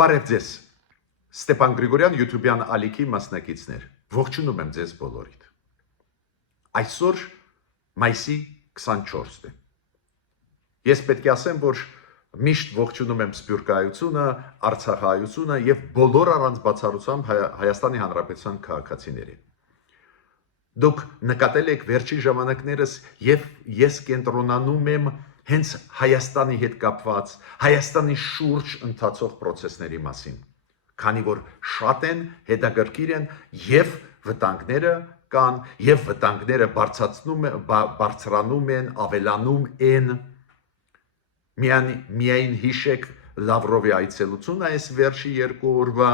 Բարև ձեզ, Ստեփան Գրիգորյան YouTube-յան ալիքի մասնակիցներ, ողջունում եմ ձեզ բոլորիդ։ Այսօր մայիսի 24-ն է։ Ես պետք է ասեմ, որ միշտ ողջունում եմ սփյուռքահայությունը, արցախահայությունը եւ բոլոր առանց բացառությամբ Հայաստանի Հանրապետության քաղաքացիներին։ Դուք նկատել եք վերջին ժամանակներս եւ ես կենտրոնանում եմ հենց Հայաստանի հետ կապված, Հայաստանի շուրջ ընթացող process-ների մասին, քանի որ շատ են, հետաքրքիր են եւ վտանգները կան եւ վտանգները բարձրանում են, ավելանում են։ Միայն հիշեք Լավրովի այցելությունը այս վերջի 2 օրվա,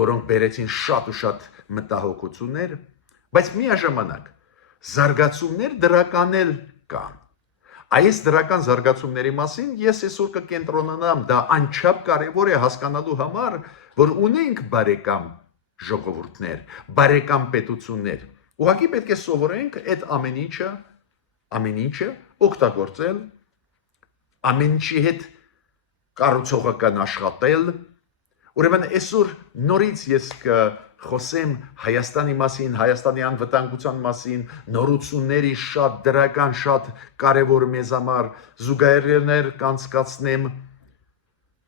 որոնք բերեցին շատ ու շատ մտահոգություններ, բայց միաժամանակ զարգացումներ դրական էլ կան։ Այս դրական զարգացումների մասին ես այսօր կկենտրոնանամ, դա անչափ կարևոր է հասկանալու համար, որ ունենք բարեկամ ժողովուրդներ, բարեկամ պետություններ։ Ուղղակի պետք է սովորենք այդ ամեն ինչը օգտագործել, ամեն ինչի հետ կառուցողական աշխատել։ Ուրեմն այսօր նորից ես կխոսեմ Հայաստանի մասին, Հայաստանի անվտանգության մասին, նորությունների շատ դրական, շատ կարևոր մեզ համար զուգահեռներ կանցկացնեմ,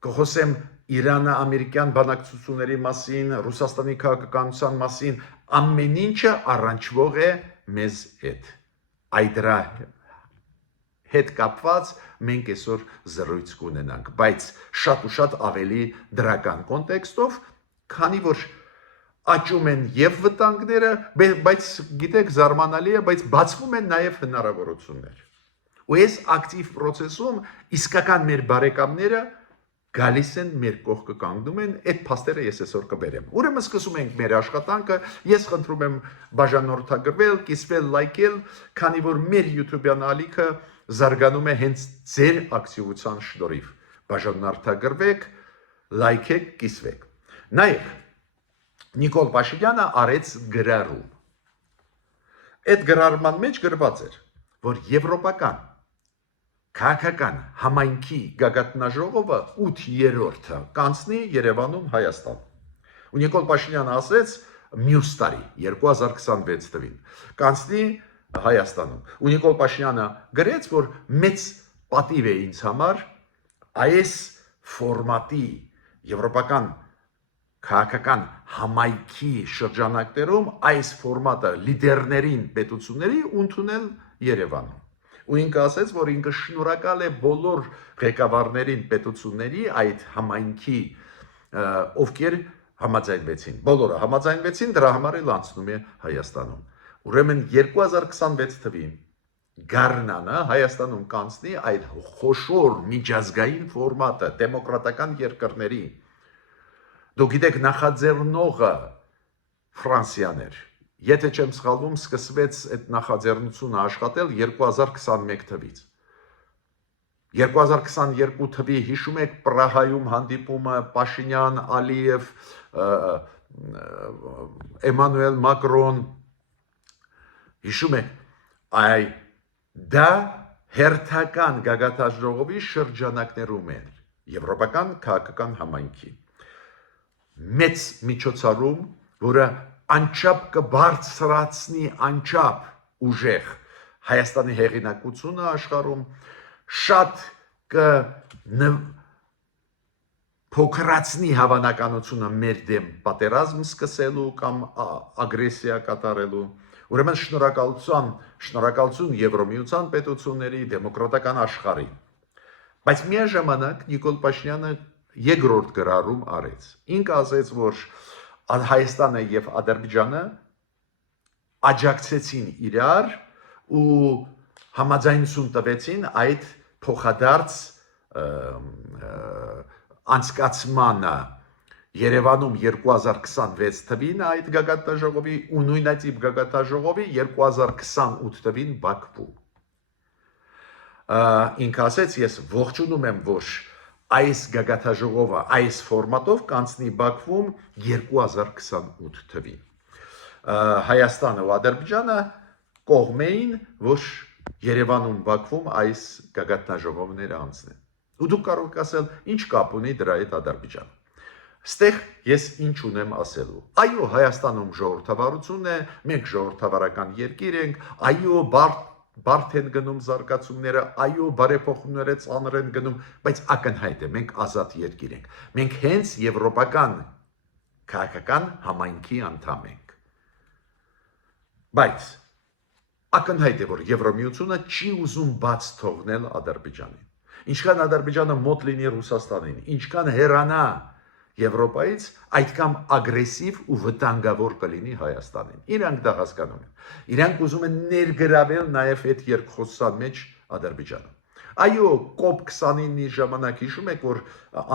կխոսեմ Իրանը-ամերիկյան բանակցությունների մասին, Ռուսաստանի քաղաքականության մասին, ամեն ինչը առնչվող է մեզ հետ։ Այդ դրա հետ կապված մենք այսօր զրույց կունենանք, բայց շատ ու շատ ավելի դրական կոնտեքստով, քանի որ աճում են եւ վտանգները, բայց գիտեք զարմանալի է, բայց բացվում են նաեւ հնարավորություններ։ Ու այս ակտիվ process-ում իսկական մեր բարեկամները գալիս են մեր կողքը կանգնում են, այդ փաստերը ես այսօր կբերեմ։ Ուրեմն սկսում ենք մեր աշխատանքը, ես խնդրում եմ բաժանորդագրվել, կիսվել, լայքել, քանի որ մեր YouTube-յան ալիքը զարգանում է հենց ձեր ակտիվության շնորհիվ։ Բաժանորդագրվեք, լայքեք, կիսվեք։ Նաև Նիկոլ Փաշինյանը արեց գրառում։ Այդ գրառման մեջ գրված էր, որ եվրոպական քաղաքական համայնքի գագաթնաժողովը 8-րդը կանցնի Երևանում, Հայաստան։ Ու Նիկոլ Փաշինյանը ասեց մյուս տարի 2026 թվին կանցնի Հայաստանում։ Ու Նիկոլ Փաշինյանը գրեց, որ մեծ պատիվ է ինձ համար այս ֆորմատի եվրոպական քաղաքական համայնքի շրջանակներում այս ֆորմատը լիդերներին, պետությունների ընդունել Երևանում։ Ու ինքը ասեց, որ ինքը շնորհակալ է բոլոր ղեկավարներին, պետությունների այդ համայնքի, ովքեր համաձայնվեցին։ Բոլորը համաձայնվեցին, դրա համար էլ անցնում է Հայաստանում։ Ուրեմն 2026 թվին Գառնանը Հայաստանում կանցնի այդ խոշոր միջազգային ֆորմատը դեմոկրատական երկրների։ Դուք գիտեք նախաձեռնողը Ֆրանսիան էր։ Եթե չեմ սխալվում, սկսվեց այդ նախաձեռնությունը աշխատել 2021 թվից։ 2022 թվի հիշում եք Պրահայում հանդիպումը Փաշինյան, Ալիև, Էմանուել Մակրոն, հիշում եք, դա հերթական գագաթնաժողովի շրջանակներում էր եվրոպական քաղաքական համայնքի մեծ միջոցառում, որը անչափ կբարձրացնի անչափ ուժեղ Հայաստանի հեղինակությունը աշխարհում, շատ փոքրացնի հավանականությունը մեր դեմ պատերազմ սկսելու կամ ագրեսիա կատարելու։ Ուրեմն շնորհակալություն Եվրոմիության պետությունների, դեմոկրատական աշխարհին։ Բայց միաժամանակ Նիկոլ Փաշինյանը երկրորդ գրառում արեց։ Ինքը ասեց, որ Հայաստանը եւ Ադրբեջանը աջակցեցին իրար ու համաձայնություն տվեցին այդ փոխադարձ անցկացմանը Երևանում 2026 թվին այդ գագաթնաժողովի ու նույնատիպ գագաթնաժողովի 2028 թվին Բաքվում։ Ինքը ասեց, ես ողջունում եմ, որ այս գագաթնաժողովը այս ֆորմատով կանցնի Բաքվում 2028 թվին։ Հայաստանը ու Ադրբեջանը կողմ էին, որ Երևանում, Բաքվում այս գագաթնաժողովները անցնեն։ Ու դուք կարող եք ասել, ինչ կապ ունի դրա հետ Ադրբեջանը։ Ստեղ ես ինչ ունեմ ասելու։ Այո, Հայաստանում ժողովրդավարություն է, մենք ժողովրդավարական երկիր ենք, այո, բարդ են գնում զարգացումները, այո, բարեփոխումները ծանր են գնում, բայց ակնհայտ է, մենք ազատ երկիր ենք։ Մենք հենց եվրոպական քաղաքական համայնքի անդամ ենք։ Բայց ակնհայտ է, որ Եվրամիությունը չի ուզում բաց թողնել Ադրբեջանին։ Ինչքան Ադրբեջանը մոտ լինի Ռուսաստանին, ինչքան հեռանա Եվրոպայից, այդքան ագրեսիվ ու վտանգավոր կլինի Հայաստանին։ Իրանք դա հասկանում են։ Իրանք ուզում են ներգրավել նաև այդ երկխոսության մեջ Ադրբեջանը։ Այո, COP29-ի ժամանակ հիշում եք, որ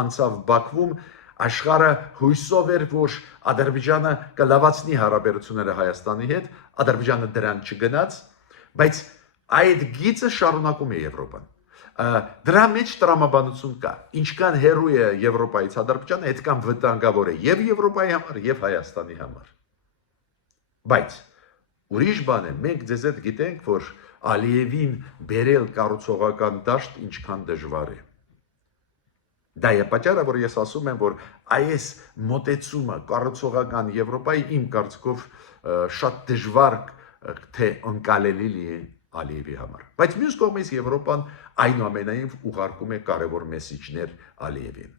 անցավ Բաքվում, աշխարհը հույսով էր, որ Ադրբեջանը կլավացնի հարաբերությունները Հայաստանի հետ, Ադրբեջանը դրան չգնաց, բայց այդ գիծը շարունակում է Եվրոպան։ Դրա մեջ տրամաբանություն կա։ Ինչքան հեռու է Եվրոպայից Ադրբեջանը, այդքան վտանգավոր է եւ Եվրոպայի համար, եւ Հայաստանի համար։ Բայց ուրիշ բան է, մենք ձեզ հետ գիտենք, որ Ալիևին բերել կառուցողական դաշտ ինչքան դժվար է։ Դա է պատճառը, որ ես ասում եմ, որ այս մոտեցումը կառուցողական Եվրոպայի իմ կարծիքով շատ դժվար թե ընկալելի լինի Ալիևի համար։ Բայց մյուս կողմից Եվրոպան այնուամենայնիվ ուղարկում է կարևոր մեսիջներ Ալիևին։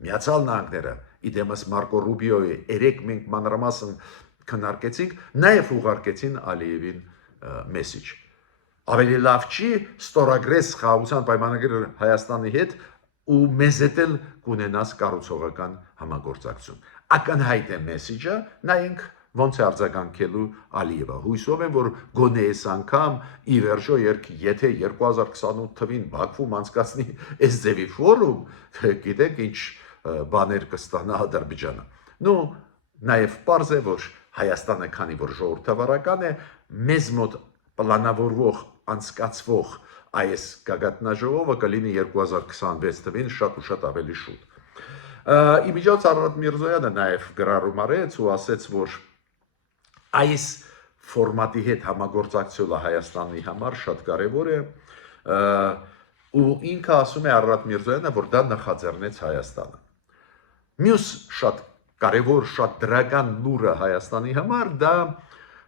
Միացյալ Նահանգները, իդեմս Մարկո Ռուբիոյի, երեք մենք մանրամասն քննարկեցինք, նաև ուղարկեցին Ալիևին մեսիջ։ Ավելի լավ չի ստորագրես խաղաղության պայմանագիր Հայաստանի հետ ու մեզ հետ էլ կունենաս կառուցողական համագործակցություն։ Ակնհայտ է մեսիջը, նայենք ոնց է արձագանքելու Ալիևը։ Հույսով եմ, որ գոնե այս անգամ ի վերջո եթե 2028 թվին Բաքվում անցկացնի այս ձևի ֆորում, գիտեք ինչ բաներ կստանա Ադրբեջանը։ Նու նաև պարզ է, որ Հայաստանը, քանի որ ժողովրդավարական է, մեզ մոտ պլանավորվող, անցկացվող այս գագաթնաժողովը կլինի 2026 թվին շատ ու շատ ավելի շուտ։ Իմիջիայլոց Արարատ Միրզոյանը նաև գրառում արեց ու ասեց, որ այս ֆորմատի հետ համագործակցությունը Հայաստանի համար շատ կարևոր է ու ինքը ասում է Արարատ Միրզոյանը, որ դա նախաձեռնեց Հայաստանը։ Մյուս շատ կարևոր, շատ դրական լուրը Հայաստանի համար դա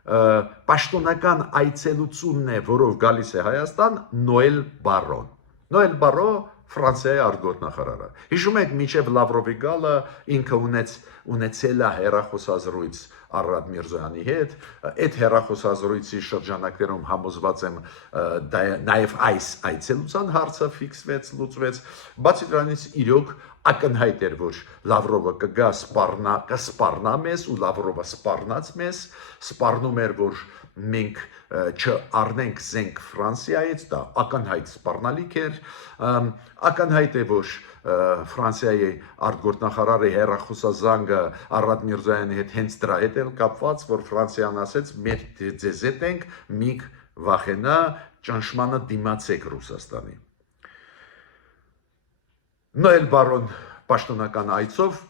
պաշտոնական այցելությունն է, որով գալիս է Հայաստան Նոել Բարոն։ Նոել Բարո Ֆրանսիայի արտգործնախարարը։ Հիշում եք, մինչև Լավրովի գալը ինքը ունեցել է հեռախոսազրույց Արարատ Միրզոյանի հետ, այդ հեռախոսազրույցի շրջանակներում համոզված եմ նաև այս այցելության հարցը ֆիքսվեց, լուծվեց, բացի դրանից իրոք ակնհայտ էր, որ Լավրովը կգա կսպառնա մեզ ու Լավրովը սպառնաց մեզ, սպառնում էր, որ մենք չառնենք զենք Ֆրանսիայից, դա ակնհայտ սպառնալիք էր, ակնհայտ է, որ Ֆրանսիայի արտգործնախարարի հեռախոսազանգը Արարատ Միրզոյանի հետ հենց դրա հետ էլ կապված, որ Ֆրանսիան ասեց, մեր ձեզ հետ ենք, միք վախենա, ճնշմանը դիմացեք Ռուսաստանի։ Նոել Բարոն պաշտոնական այցով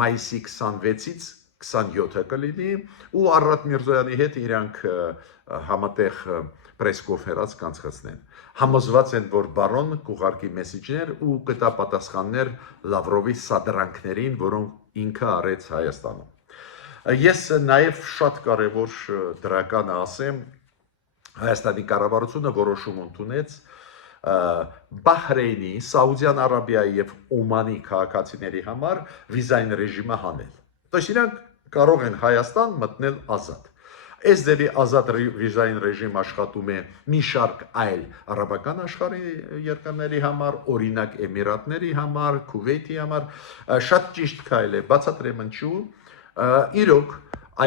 մայիսի 26-ից 27-ը կլինի ու Արարատ Միրզոյանի հետ իրանք համատեղ պրեսկոնֆերանս կանցկացնեն։ Համոզված են, որ Բարոն կուղարկի մեսիջներ ու կտա պատասխաններ Լավրովի սադրանքներին, որոնք ինքը արեց Հայաստանում։ Ես նաև շատ կարևոր դրական ասեմ, Հայաստանի կառավարությունը որոշում ընդունեց Բահրեյնի, Սաուդյան Արաբիայի եւ Օմանի քաղաքացիների համար վիզային ռեժիմը հանել։ Դες իրանք կարող են Հայաստան մտնել ազատ։ Այս ձևի ազատ վիզային ռեժիմ աշխատում է մի շարք այլ արաբական աշխարհի երկրների համար, օրինակ Էմիրատների համար, Քուվեյթի համար, շատ ճիշտ քայլ է, բացատրեմ ինչու։ Իրոք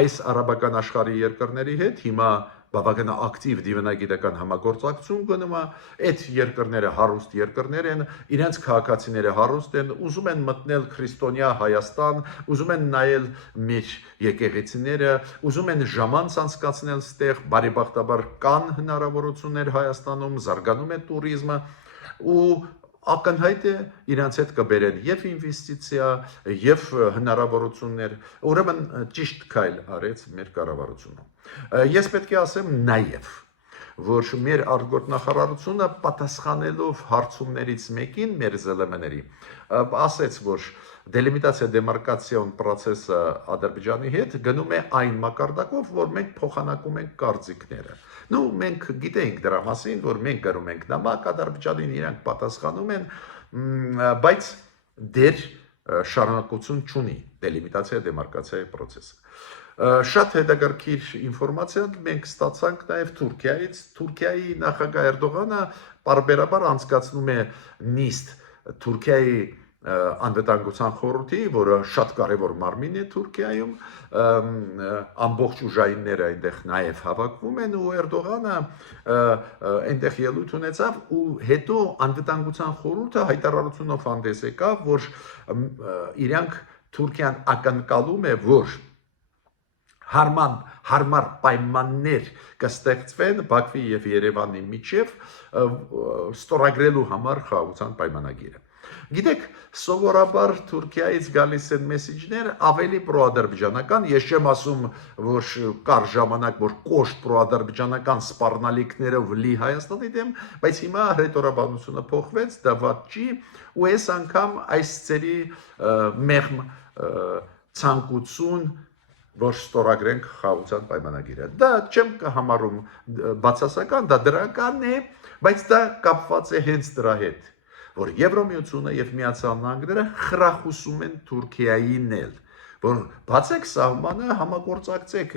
այս արաբական աշխարհի երկրների հետ հիմա բավական ակտիվ դիվանագիտական համագործակցություն գնում է, այդ երկրները հարուստ երկրներ են, իրենց քաղաքացիները հարուստ են, ուզում են մտնել քրիստոնյա Հայաստան, ուզում են նայել մեր եկեղեցիները, ուզում են ժամանց անցկացնել ստեղ, բարեբախտաբար կան հնարավորություններ Հայաստանում, զարգանում է տուրիզմը ու ակնհայտ է իրենց հետ կբերեն եւ ինվեստիցիա եւ հնարավորություններ, ուրեմն ճիշտ քայլ արեց մեր կառավարությունը։ Ես պետք է ասեմ նաեւ, որ մեր արտգործնախարարությունը պատասխանելով հարցումներից մեկին մեր ԶԼՄ-ների ասեց, որ դելիմիտացիա դեմարկացիոն process-ը Ադրբեջանի հետ գնում է այն մակարդակով, որ մենք փոխանակում ենք կարծիքները։ Մենք գիտենք դրա մասին, որ մենք գրում ենք նամակ Ադրբեջանին, իրանք պատասխանում են, բայց դեր շարունակություն չունի դելիմիտացիա դեմարկացիայի process-ը։ Շատ հետաքրքիր ինֆորմացիա մենք ստացանք նաև Թուրքիայից։ Թուրքիայի նախագահ Էրդողանը պարբերաբար անցկացնում է նիստ Թուրքիայի անվտանգության խորհրդի, որը շատ կարևոր մարմին է Թուրքիայում, ամբողջ ուժայինները այնտեղ նաև հավաքվում են ու Էրդողանը այնտեղ ելույթ ունեցավ ու հետո անվտանգության խորհուրդը հայտարարությունով հանդես եկավ, որ իրանք Թուրքիան ակնկալում է, որ հարմար պայմաններ կստեղծվեն Բաքվի եւ Երևանի միջև ստորագրելու համար խաղաղության պայմանագիրը։ Գիտեք, սովորաբար Թուրքիայից գալիս են մեսիջներ ավելի պրոադրբեջանական, ես չեմ ասում, որ կար ժամանակ, որ կոշտ պրոադրբեջանական սպառնալիքներով լի Հայաստանի դեմ, բայց հիմա հռետորաբանությունը փոխվեց, դա վատ չի, ու այս անգամ այս ծերի մեղմ ցանկություն որ ստորագրենք խաղաղության պայմանագիրը։ Դա չեմ համարում բացասական, դա դրական է, բայց դա կապված է հենց դրա հետ, որ Եվրոմիությունը եւ Միացյալ Նահանգները խրախուսում են Թուրքիային էլ, որ բացեք սահմանը, համագործակցեք,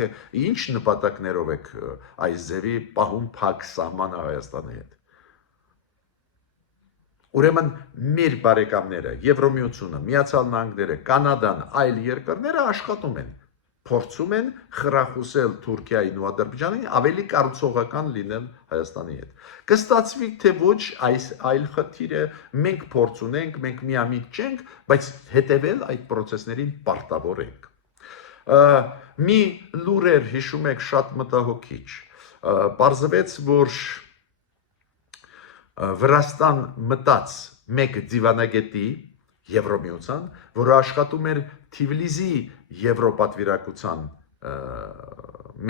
ինչ նպատակներով եք այս ձևի պահում փակ սահմանը Հայաստանի հետ։ Ուրեմն մեր բարեկամները, Եվրոմիությունը, Միացյալ Նահանգները, Կանադան, այլ երկրները աշխատում են, փորձում են խրախուսել Թուրքիային ու Ադրբեջանին ավելի կառուցողական լինել Հայաստանի հետ։ Կստացվի թե ոչ այլ խնդիրը մենք փորձ ունենք, մենք միամիտ չենք, բայց հետևել այդ process-ներին պարտավոր ենք։ Մի լուրեր հիշում եք շատ մտահոգիչ։ Պարզվեց, որ Վրաստան մտած մեկ դիվանագետի Եվրոմիության, որը աշխատում էր Թիֆլիսի Եվրոպատվիրակության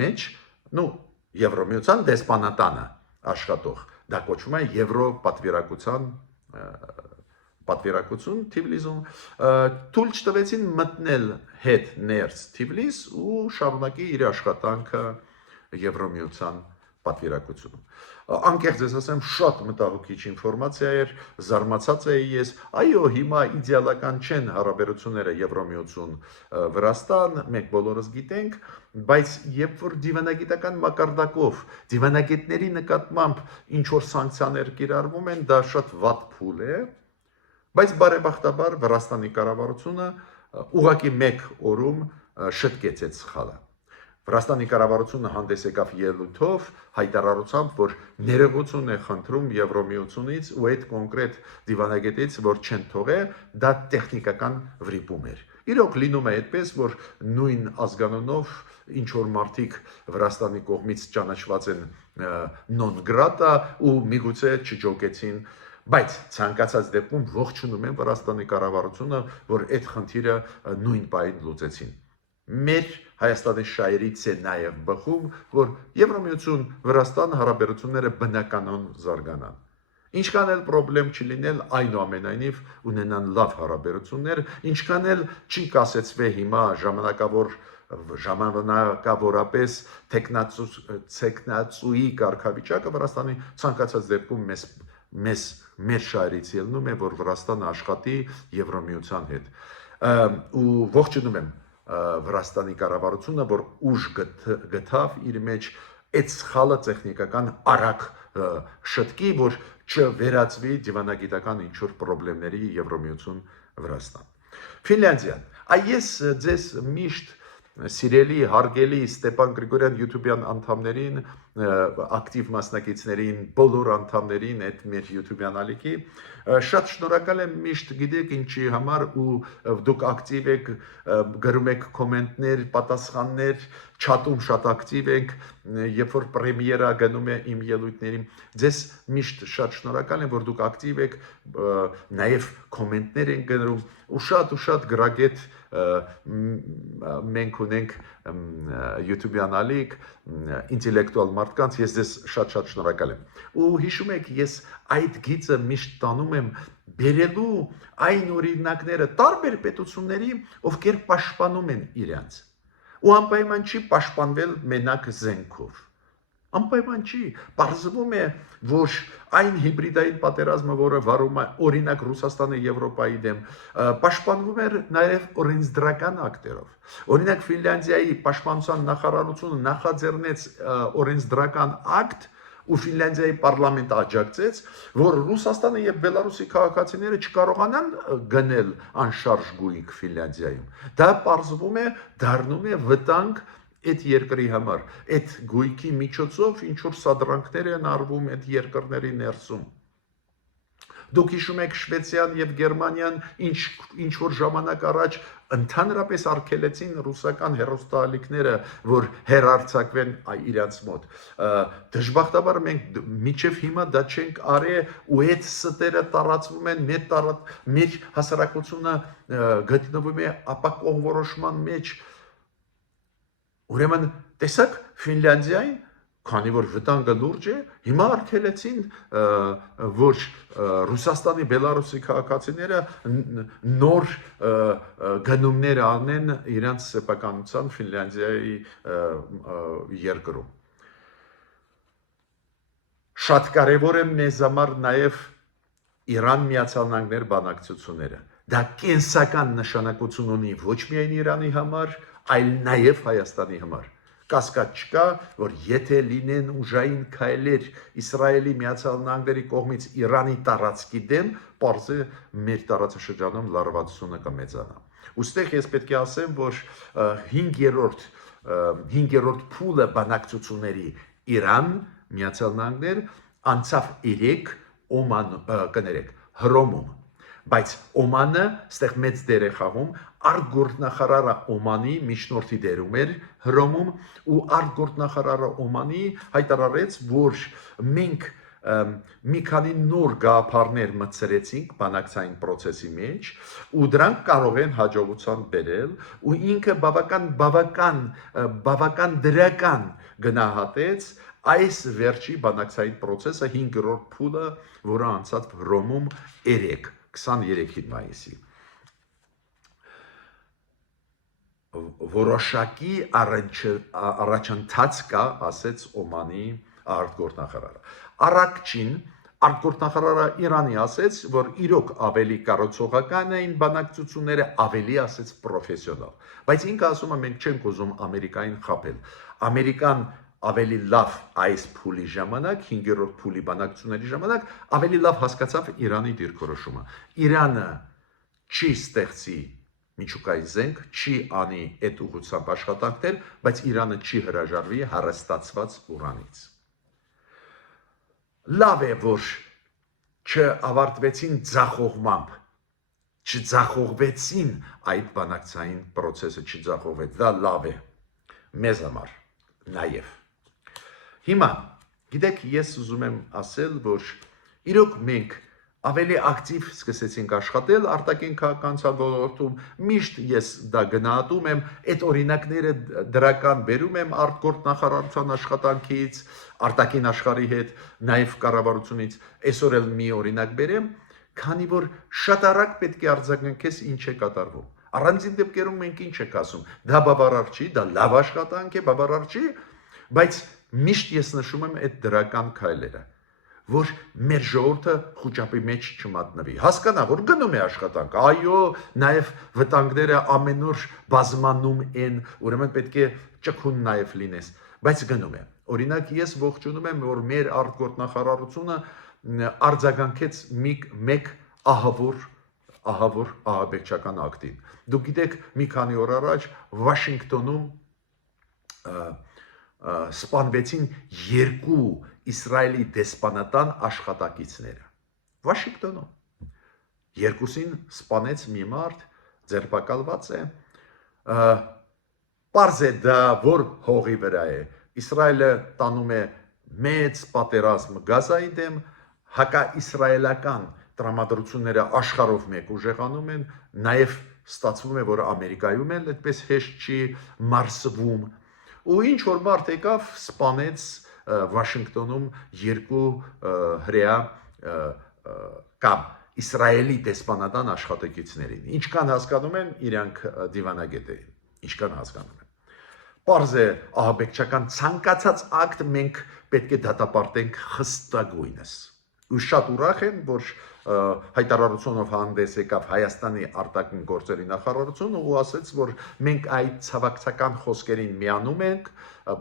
մեջ, Եվրոմիության դեսպանատանը աշխատող, դա կոչվում է Եվրոպատվիրակության պատվիրակություն Թիֆլիսում, թույլ չտվեցին մտնել հետ ներս Թիֆլիս ու շարունակի իր աշխատանքը Եվրոմիության պատվիրակությունում։ Անկեղծ ես ասեմ, շատ մտահոգիչ ինֆորմացիա էր, զարմացած էի ես, այո, հիմա իդեալական չեն հարաբերությունները Եվրոմիություն Վրաստան, մենք բոլորս գիտենք, բայց երբ որ դիվանագիտական մակարդակով դիվանագետների նկատմամբ ինչ որ սանկցիաներ կիրառվում են, դա շատ վատ փուլ է, բայց բարեբախտաբար Վրաստանի կառավարությունը ուղղակի մեկ օրում շտկեց այդ սխալը։ Վրաստանի կառավարությունը հանդես եկավ ելույթով հայտարարությամբ, որ ներողություն է խնդրում Եվրոմիությունից ու այդ կոնկրետ դիվանագետից, որ չեն թողե, դա տեխնիկական վրիպում էր։ Իրոք լինում է այդպես, որ նույն ազգանունով ինչ որ մարդիկ Վրաստանի կողմից ճանաչված են non grata ու միգուցե չջոկեցին, բայց ցանկացած դեպքում ողջունում են Վրաստանի կառավարությունը, որ այդ խնդիրը նույն պահին լուծեցին։ Մեր Հայաստանի շահերից է նաև բխում, որ Եվրոմիություն Վրաստան հարաբերությունները բնականon զարգանան։ Ինչքան էլ խնդրեմ չլինել, այնուամենայնիվ ունենան լավ հարաբերություններ, ինչքան էլ չի կասեցվե հիմա ժամանակավորապես տեխնացուի կարգավիճակը Վրաստանի ցանկացած դեպքում մեր շահերից ելնում է, որ Վրաստանը աշխատի Եվրոմիության հետ։ Ու ողջունում եմ Վրաստանի կառավարությունը, որ ուժ գտավ իր մեջ այդ սխալը տեխնիկական արագ շտկի, որ չվերածվի դիվանագիտական ինչ-որ խնդիրների Եվրոմիություն Վրաստան։ Ֆինլանդիան։ Այս ձեզ միշտ սիրելի, հարգելի Ստեփան Գրիգորյան YouTube-յան անդամներին, ակտիվ մասնակիցներին, բոլոր անդամներին այդ մեր YouTube-յան ալիքի, շատ շնորհակալ եմ միշտ գիտեք ինչի համար ու դուք ակտիվ եք, գրում եք կոմենտներ, պատասխաններ, չաթում շատ ակտիվ եք, երբ որ պրեմիերա գնում է իմ ելույթներին, ձեզ միշտ շատ շնորհակալ եմ, որ դուք ակտիվ եք, նաև կոմենտներ են գրում ու շատ գրագետ մենք ունենք YouTube-յան ալիք, ինտելեկտուալ մարդկանց, ես ձեզ շատ-շատ շնորհակալ եմ։ Ու հիշում եք, ես այդ գիծը միշտ տանում եմ բերելու այն օրինակները տարբեր պետությունների, ովքեր պաշտպանում են իրենց։ Ու անպայման չի պաշտպանվել մենակ զենքով։ Անպայման չի, պարզվում է, որ այն հիբրիդային պատերազմը, որը վարում է օրինակ Ռուսաստանը Եվրոպայի դեմ, պաշտպանվում էր նաև օրենսդրական ակտերով։ Օրինակ Ֆինլանդիայի պաշտպանության նախարարությունը նախաձեռնեց օրենսդրական ակտ, ու Ֆինլանդիայի պարլամենտը աջակցեց, որ Ռուսաստանը եւ Բելարուսի քաղաքացիները չկարողանան գնել անշարժ գույք Ֆինլանդիայում։ Դա պարզվում է դառնում է վտանգ այդ երկրի համար, այդ գույքի միջոցով ինչ որ սադրանքներ են արվում այդ երկրների ներսում։ Դուք հիշում եք Շվեդիան եւ Գերմանիան ինչ որ ժամանակ առաջ ընդհանրապես արգելեցին ռուսական հեռուստաալիքները, որ հեռարձակվեն իրենց մոտ։ Դժբախտաբար մենք մինչև հիմա դա չենք արել ու այդ ստերը տարածվում են մեր հասարակությունը գտնվում է ապակողորոշման մեջ։ Ուրեմն տեսակ Ֆինլանդիային, քանի որ վտանգը լուրջ է, հիմա արգելեցին, որ Ռուսաստանի, Բելարուսի քաղաքացիները նոր գնումներ անեն իրենց սեփականության Ֆինլանդիայի երկրում։ Շատ կարևոր է մեզ համար նաև Իրան Միացյալ Նահանգներ բանակցությունները։ Դա կենսական նշանակություն ունի ոչ միայն Իրանի համար, այլ նաև Հայաստանի համար։ Կասկած չկա, որ եթե լինեն ուժային քայլեր Իսրայելի Միացյալ Նահանգների կողմից Իրանի տարածքի դեմ, պարզ է մեր տարածաշրջանում լարվածությունը կմեծանա։ Ուստեղ ես պետք է ասեմ, որ 5-րդ փուլը բանակցությունների Իրան Միացյալ Նահանգներ անցավ 3 Հռոմում, բայց Օմանը ստեղ մեծ դեր է խաղում, արտգործնախարարը Օմանի միջնորդի դերում էր Հռոմում ու արտգործնախարարը Օմանի հայտարարեց, որ մենք մի քանի նոր գաղափարներ մտցրեցինք բանակցային process-ի մեջ ու դրանք կարող են հաջողության բերել ու ինքը բավական դրական գնահատեց այս վերջի բանակցային process-ը 5-րդ փուլը, որը անցավ Հռոմում 23 մայիսի։ Որոշակի առաջընթաց կա, ասեց Օմանի արտգործնախարարը։ Առաքչին արտգործնախարարը Իրանի ասեց, որ իրոք ավելի կառուցողական էին բանակցությունները, ավելի ասեց պրոֆեսիոնալ։ Բայց ինքը ասում է, մենք չենք ուզում Ամերիկային խաբել։ Ամերիկան ավելի լավ այս փուլի ժամանակ, 5-րդ փուլի բանակցությունների ժամանակ, ավելի լավ հասկացավ Իրանի դիրքորոշումը։ Իրանը չի ստեղծի միջուկային զենք, չի անի այդ ուղղությամբ աշխատանքներ, բայց Իրանը չի հրաժարվի հարստացված ուրանից։ Լավ է, որ չավարտվեցին ձախողմամբ, չձախողվեցին այդ բանակցային process-ը չձախողվեց, դա լավ է մեզ համար նաև։ Հիմա, գիտեք, ես ուզում եմ ասել, որ իրոք մենք ավելի ակտիվ սկսեցինք աշխատել արտաքին քաղաքականության ոլորտում, միշտ ես դա գնահատում եմ, այդ օրինակները դրական բերում եմ արտգործնախարարության աշխատանքից, արտաքին աշխարհի հետ, նաև կառավարությունից, այսօր էլ մի օրինակ բերեմ, քանի որ շատ արագ պետք է արձագանքես ինչ է կատարվում։ Առանձին դեպքերում մենք ինչ ենք ասում, դա բավարար չի, դա լավ աշխատանք է, բավարար չի, բայց միշտ ես նշում եմ այդ դրական քայլերը, որ մեր ժողովուրդը խոճապի մեջ չմատնվի։ Հասկանա, որ գնում է աշխատանք, այո, նաև վտանգները ամեն օր բազմանում են, ուրեմն պետք է ճկուն նաև լինես, բայց գնում է։ Օրինակ ես ողջունում եմ, որ մեր արտգործնախարարությունը արձագանքեց մեկ ահաբեկչական ակտին։ Դուք գիտեք, մի քանի օր առաջ Վաշինգտոնում սպանվեցին 2 Իսրայելի դեսպանատան աշխատակիցները։ Վաշինգտոնում 2-ին սպանեց մի մարդ, ձերբակալված է։ Պարզ է դա որ հողի վրա է։ Իսրայելը տանում է մեծ պատերազմ Գազայի դեմ, հակաիսրայելական տրամադրությունները աշխարհով մեկ ուժեղանում են, նաև ստացվում է, որ Ամերիկայում էլ այդպես հեշտ չի մարսվում։ Ու ինչ որ մարդ եկավ, սպանեց Վաշինգտոնում երկու հրեա կամ Իսրայելի դեսպանատան աշխատակիցներին։ Ինչքան հասկանում են, իրանք դիվանագետ էին, ինչքան հասկանում են։ Պարզ է, ահաբեկչական ցանկացած ակտ մենք պետք է դատապարտենք խստագույնս։ Ու շատ ուրախ են, որ հայտարարությունով հանդես եկավ Հայաստանի արտաքին գործերի նախարարությունը ու ասաց, որ մենք այդ ցավակցական խոսքերին միանում ենք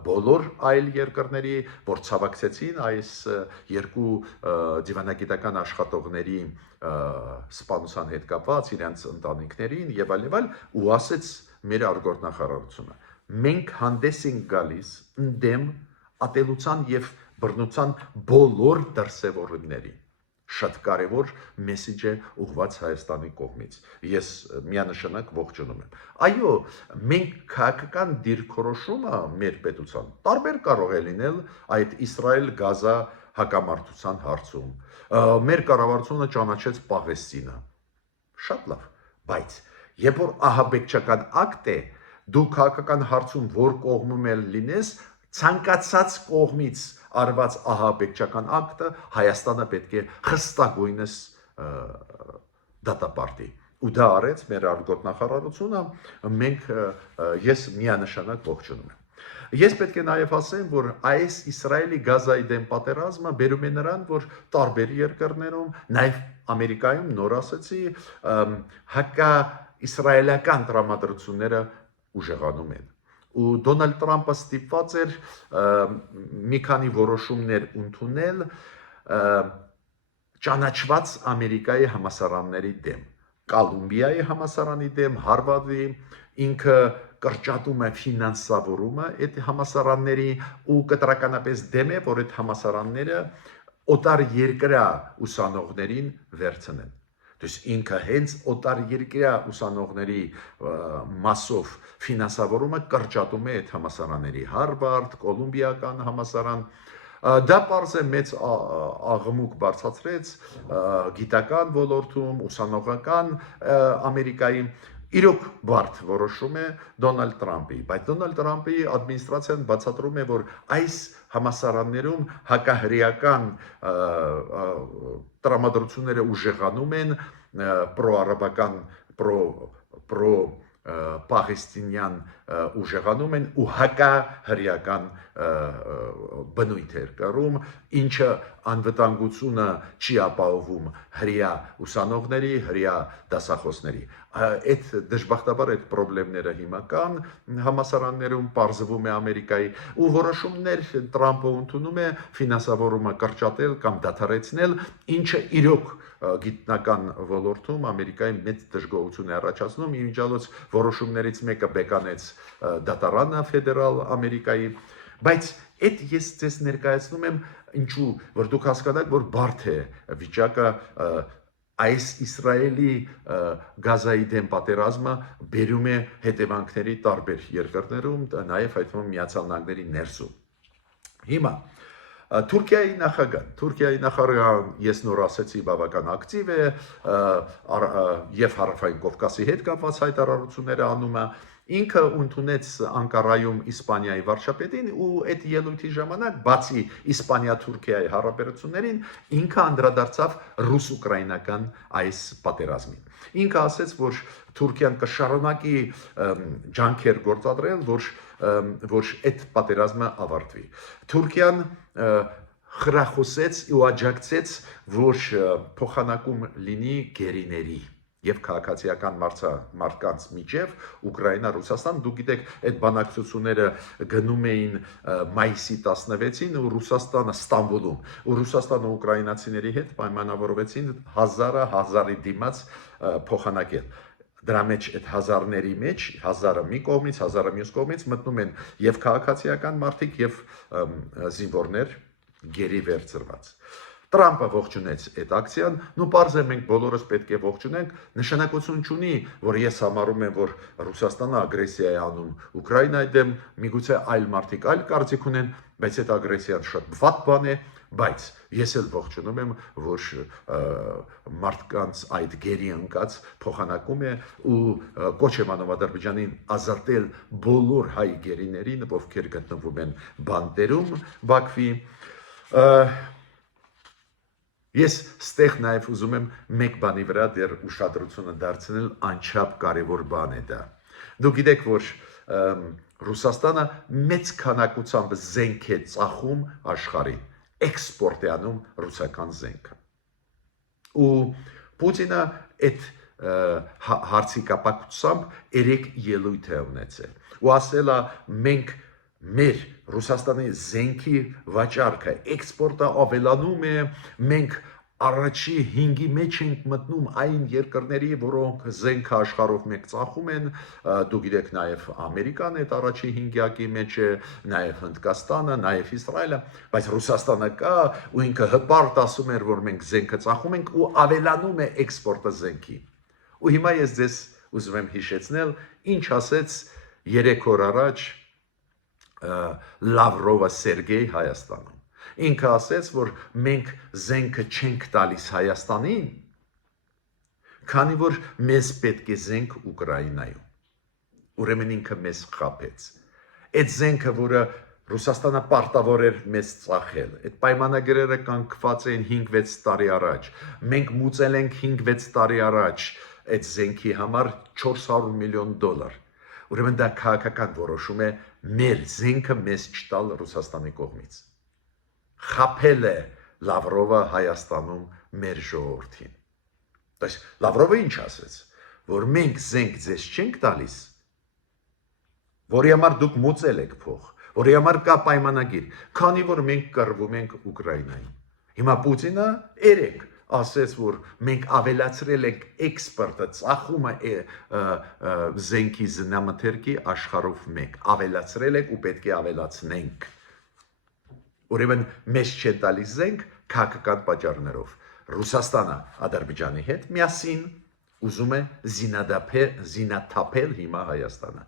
բոլոր այլ երկրների, որ ցավակցեցին այս երկու դիվանագիտական աշխատողների սպանության հետ կապված իրենց ընտանիքներին եւ այլ ու ասաց մեր արտգործ նախարարությունը մենք հանդես ենք գալիս ընդդեմ ատելության եւ բռնության բոլոր դրսևորումների շատ կարևոր մեսեջ է ուղղված Հայաստանի կողմից ես միանշանակ ողջունում եմ այո մենք քաղաքական դիրքորոշումը մեր պետության տարբեր կարող է լինել այդ Իսրայել-Գազա հակամարտության հարցում մեր կառավարությունը ճանաչեց Պաղեստինը շատ լավ բայց երբ որ ահաբեկչական ակտ է դու քաղաքական հարցում որ կողմում էլ լինես ցանկացած կողմից արված ահաբեկչական ակտը Հայաստանը պետք է խստագույնս դատապարտի ու դա արեց մեր արտգործ նախարարությունը մենք ես միանշանակ ողջունում եմ Ես պետք է նաև ասեմ, որ այս Իսրայելի Գազայի դեմ պատերազմը բերում է նրան, որ տարբեր երկրներում, նաև Ամերիկայում նոր ասեցի, հակա իսրայելական տրամադրությունները ուժեղանում են։ Ու Դոնալդ Տրամպը ստիպված էր մի քանի որոշումներ ընդունել ճանաչված Ամերիկայի համալսարանների դեմ, Կոլումբիայի համալսարանի դեմ, Հարվարդի ինքը կրճատում է ֆինանսավորումը այդ համալսարանների ու կտրականապես դեմ է, որ այդ համալսարանները օտար երկրյա ուսանողներին վերցնեն։ Դες ինքը հենց օտար երկրյա ուսանողների մասով ֆինանսավորումը կրճատում է այդ համալսարանների Հարվարդ, Կոլումբիական համալսարան դա պարզ է մեծ աղմուկ բարձրացրեց գիտական ոլորտում, ուսանողական Ամերիկայի Իրոք բարդ որոշում է Դոնալդ Տրամպի, բայց Դոնալդ Տրամպի ադմինիստրացիան բացատրում է, որ այս համալսարաններում հակահրեական տրամադրությունները ուժեղանում են պրոարաբական, պաղեստինյան ուժեղանում են ու հակահրեական բնույթեր կրում, ինչը անվտանգությունը չի ապահովում հրեա ուսանողների, հրեա դասախոսների։ Այդ դժբախտաբար այդ խնդիրները հիմա կան համալսարաններում պարզվում է Ամերիկայի ու որոշումներ Տրամպը ընդունում է ֆինանսավորումը կրճատել կամ դադարեցնել, ինչը իրոք գիտնական ոլորտում Ամերիկայի մեծ դժգոհություն է առաջացնում, իմիջիալոց որոշումներից մեկը բեկանեց դատարանը ֆեդերալ Ամերիկայի, բայց այդ ես ձեզ ներկայացնում եմ ինչու, որ դուք հասկանաք, որ բարդ է վիճակը այս Իսրայելի Գազայի դեմ պատերազմը բերում է հետևանքների տարբեր երկրներում, նաև այդ Միացյալ Նահանգների ներսում։ Հիմա Թուրքիայի նախագահան ես նոր ասեցի բավական ակտիվ է եւ Հարավային Կովկասի հետ կապված հայտարարությունները անում է Ինքը ընդունեց Անկարայում Իսպանիայի վարչապետին ու այդ ելույթի ժամանակ բացի Իսպանիա-Թուրքիայի հարաբերություններին ինքը անդրադարձավ ռուս-ուկրաինական այս պատերազմին։ Ինքը ասաց, որ Թուրքիան կշարունակի ջանքեր գործադրել, որ այդ պատերազմը ավարտվի։ Թուրքիան խրախուսեց ու աջակցեց, որ փոխանակում լինի գերիների եւ քաղաքացիական մարդկանց միջև Ուկրաինա Ռուսաստան դուք գիտեք այդ բանակցությունները գնում էին մայիսի 16-ին ու Ռուսաստանը Ստամբուլում ու Ռուսաստանը ուկրաինացիների հետ պայմանավորվեցին 1000-ի դիմաց փոխանակել Դրա մեջ այդ հազարների մեջ 1000-ը մի կողմից 1000-ը մյուս կողմից մտնում են եւ քաղաքացիական մարդիկ եւ զինվորներ գերի վերցրված Տրամպը ողջունեց այդ ակցիան, նու պարզ է մենք բոլորս պետք է ողջունենք, նշանակություն չունի, որ ես համարում եմ, որ Ռուսաստանը ագրեսիա է անում Ուկրաինայի դեմ, միգուցե այլ մարդիկ այլ կարծիք ունեն, բայց այդ ագրեսիան շատ վատ բան է, Բայց ես էլ ողջունում եմ, որ մարդկանց այդ գերի ընկած փոխանակում է ու կոչ եմ անում Ադրբեջանին ազատել բոլոր հայ գերիներին, ովքեր գտնվում են բանտերում Բաքվի։ Ես ստեղ նաև ուզում եմ մեկ բանի վրա դեռ ուշադրությունը դարձնել, անչափ կարևոր բան է դա։ Դուք գիտեք, որ Ռուսաստանը մեծ քանակությամբ զենք է ծախում աշխարհին, էքսպորտ է անում ռուսական զենքը։ Ու Պուտինը այդ հարցի կապակցությամբ 3 ելույթ է ունեցել։ Ու ասել է մենք մեր Ռուսաստանի զենքի վաճառքը, էքսպորտը ավելանում է, մենք առաջի 5-ի մեջ ենք մտնում այն երկրների, որոնք զենքը աշխարհով մեկ ծախում են, դու գիտեք նաև Ամերիկան այդ առաջի 5-յակի մեջ է, նաև Հնդկաստանը, նաև Իսրայելը, բայց Ռուսաստանը կա ու ինքը հպարտ ասում էր, որ մենք զենքը ծախում ենք ու ավելանում է էքսպորտը զենքի։ Ու հիմա ես ձեզ ուզում եմ հիշեցնել, ինչ ասեց 3 օր առաջ Լավրովը Սերգեյ Հայաստանում։ Ինքը ասեց, որ մենք զենքը չենք տալիս Հայաստանին, քանի որ մեզ պետք է զենք Ուկրաինայում։ Ուրեմն ինքը մեզ խաբեց։ Այդ զենքը, որը Ռուսաստանը պարտավոր էր մեզ ծախել, այդ պայմանագրերը կանգնված են 5-6 տարի առաջ։ Մենք մուծել ենք 5-6 տարի առաջ այդ զենքի համար $400 միլիոն։ Ուրեմն դա քաղաքական որոշում է մեր զենքը մեզ չտալ Ռուսաստանի կողմից։ Խաբել է Լավրովը Հայաստանում մեր ժողովրդին։ Բայց Լավրովը ինչ ասեց, որ մենք զենք ձեզ չենք տալիս, որի համար դուք մուծել եք փող, որի համար կա պայմանագիր, քանի որ մենք կռվում ենք Ուկրաինային։ Հիմա Պուտինը երեք ասեց, որ մենք ավելացրել ենք էքսպորտը, ծախումը զենքի զնամթերքի աշխարհով մեկ, ավելացրել ենք ու պետք է ավելացնենք։ Ուրեմն մեզ չեն տալիս զենք քաղաքական պատճառներով։ Ռուսաստանը Ադրբեջանի հետ միասին ուզում է զինաթափել հիմա Հայաստանը։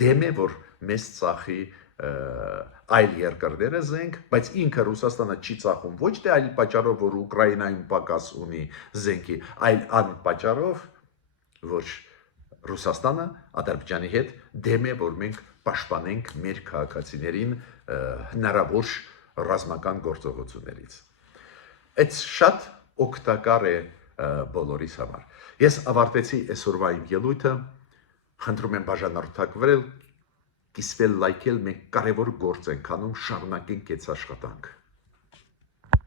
Դեմ է, որ մեզ ծախի այլ երկրները զենք, բայց ինքը Ռուսաստանը չի ծախում ոչ թե այլ պատճառով, որ Ուկրաինայում պակաս ունի զենքի, այլ այն պատճառով, որ Ռուսաստանը Ադրբեջանի հետ դեմ է, որ մենք պաշտպանենք մեր քաղաքացիներին հնարավոր ռազմական գործողություններից։ Այդ շատ օգտակար է բոլորիս համար։ Ես ավարտեցի այսօրվա իմ ելույթը, խնդրում եմ բաժանորդակվել, կիսվել, լայքել, մենք կարևոր գործ ենք անում, շարունակենք այս աշխատանքը։